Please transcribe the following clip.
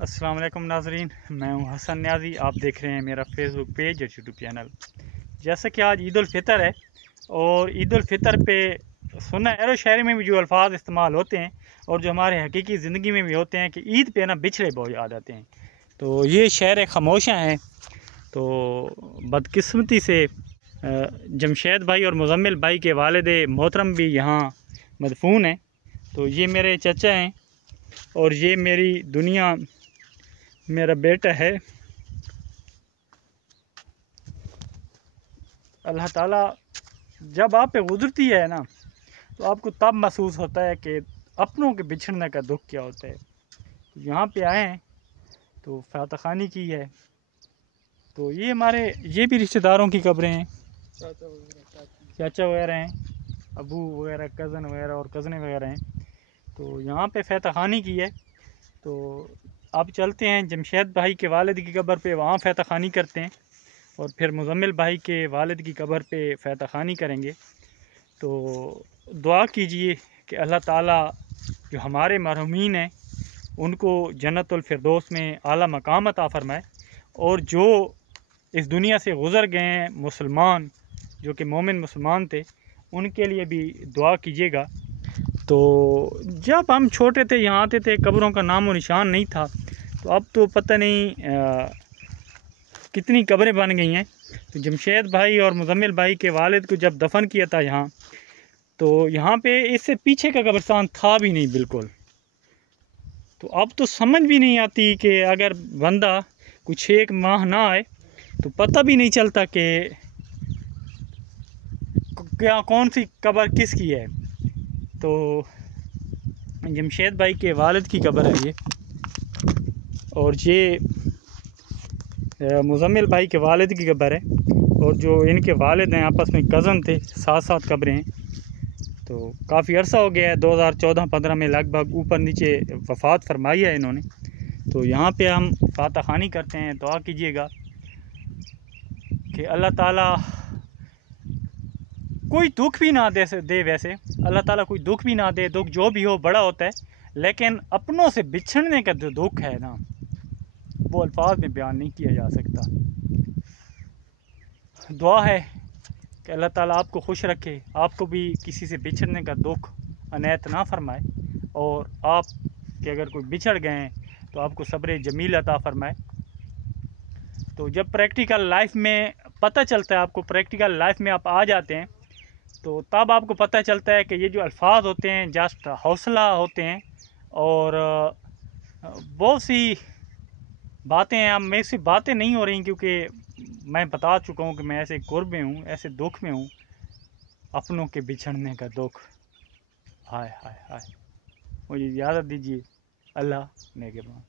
अस्सलाम वालेकुम नाजरीन, मैं हूं हसन न्याजी। आप देख रहे हैं मेरा फेसबुक पेज और यूट्यूब चैनल। जैसा कि आज ईद उल फितर है और ईद उल फितर पे सुन्ना अरब शायरी में भी जो अल्फाज इस्तेमाल होते हैं और जो हमारे हकीकी ज़िंदगी में भी होते हैं कि ईद पे ना बिछड़े बहुत याद आते हैं। तो ये शायर खामोशा हैं। तो बदकिस्मती से जमशेद भाई और मुज़म्मिल भाई के वालिद मोहतरम भी यहाँ मदफून हैं। तो ये मेरे चचा हैं और ये मेरी दुनिया मेरा बेटा है। अल्लाह ताला जब आप पे गुजरती है ना तो आपको तब महसूस होता है कि अपनों के बिछड़ने का दुख क्या होता है। यहाँ पे आए हैं तो फातह खानी की है। तो ये हमारे ये भी रिश्तेदारों की कब्रें हैं, चाचा वगैरह हैं, अबू वगैरह, कज़न वगैरह और कज़ने वगैरह हैं। तो यहाँ पे फातह खानी की है। तो अब चलते हैं जमशेद भाई के वालिद की कब्र पे, वहाँ फातह खानी करते हैं और फिर मुज़म्मिल भाई के वालिद की कब्र पे फातह खानी करेंगे। तो दुआ कीजिए कि अल्लाह ताला जो हमारे मरहूमीन हैं उनको जन्नतुल फिरदौस में आला मकाम अता फ़रमाए और जो इस दुनिया से गुज़र गए हैं मुसलमान, जो कि मोमिन मुसलमान थे, उनके लिए भी दुआ कीजिएगा। तो जब हम छोटे थे यहाँ आते थे, कब्रों का नामो निशान नहीं था। तो अब तो पता नहीं कितनी कब्रें बन गई हैं। तो जमशेद भाई और मुज़म्मिल भाई के वालिद को जब दफन किया था यहाँ, तो यहाँ पे इससे पीछे का कब्रिस्तान था भी नहीं बिल्कुल। तो अब तो समझ भी नहीं आती कि अगर बंदा कुछ एक माह ना आए तो पता भी नहीं चलता कि क्या कौन सी कब्र किसकी है। तो जमशेद भाई के वालिद की कब्र है ये, और ये मुज़म्मिल भाई के वालिद की कब्र है, और जो इनके वालिद हैं आपस में कज़न थे, साथ साथ कब्रें हैं। तो काफ़ी अरसा हो गया है, 2014-15 में लगभग ऊपर नीचे वफ़ात फरमाई है इन्होंने। तो यहाँ पे हम फातह खानी करते हैं। दुआ कीजिएगा कि अल्लाह ताला कोई दुख भी ना दे वैसे अल्लाह ताला कोई दुख भी ना दे। दुख जो भी हो बड़ा होता है, लेकिन अपनों से बिछड़ने का जो दुख है ना, वो अल्फाज में बयान नहीं किया जा सकता। दुआ है कि अल्लाह ताला आपको खुश रखे, आपको भी किसी से बिछड़ने का दुख अनैत ना फरमाए, और आप कि अगर कोई बिछड़ गए हैं तो आपको सब्र जमील अता फरमाए। तो जब प्रैक्टिकल लाइफ में पता चलता है, आपको प्रैक्टिकल लाइफ में आप आ जाते हैं, तो तब आपको पता चलता है कि ये जो अल्फाज होते हैं जस्ट हौसला होते हैं। और बहुत सी बातें हैं, अब मेरे से बातें नहीं हो रही क्योंकि मैं बता चुका हूँ कि मैं ऐसे कुर्ब में हूँ, ऐसे दुख में हूँ, अपनों के बिछड़ने का दुख। हाय हाय हाय, मुझे इजाज़त दीजिए। अल्लाह नेगहबान।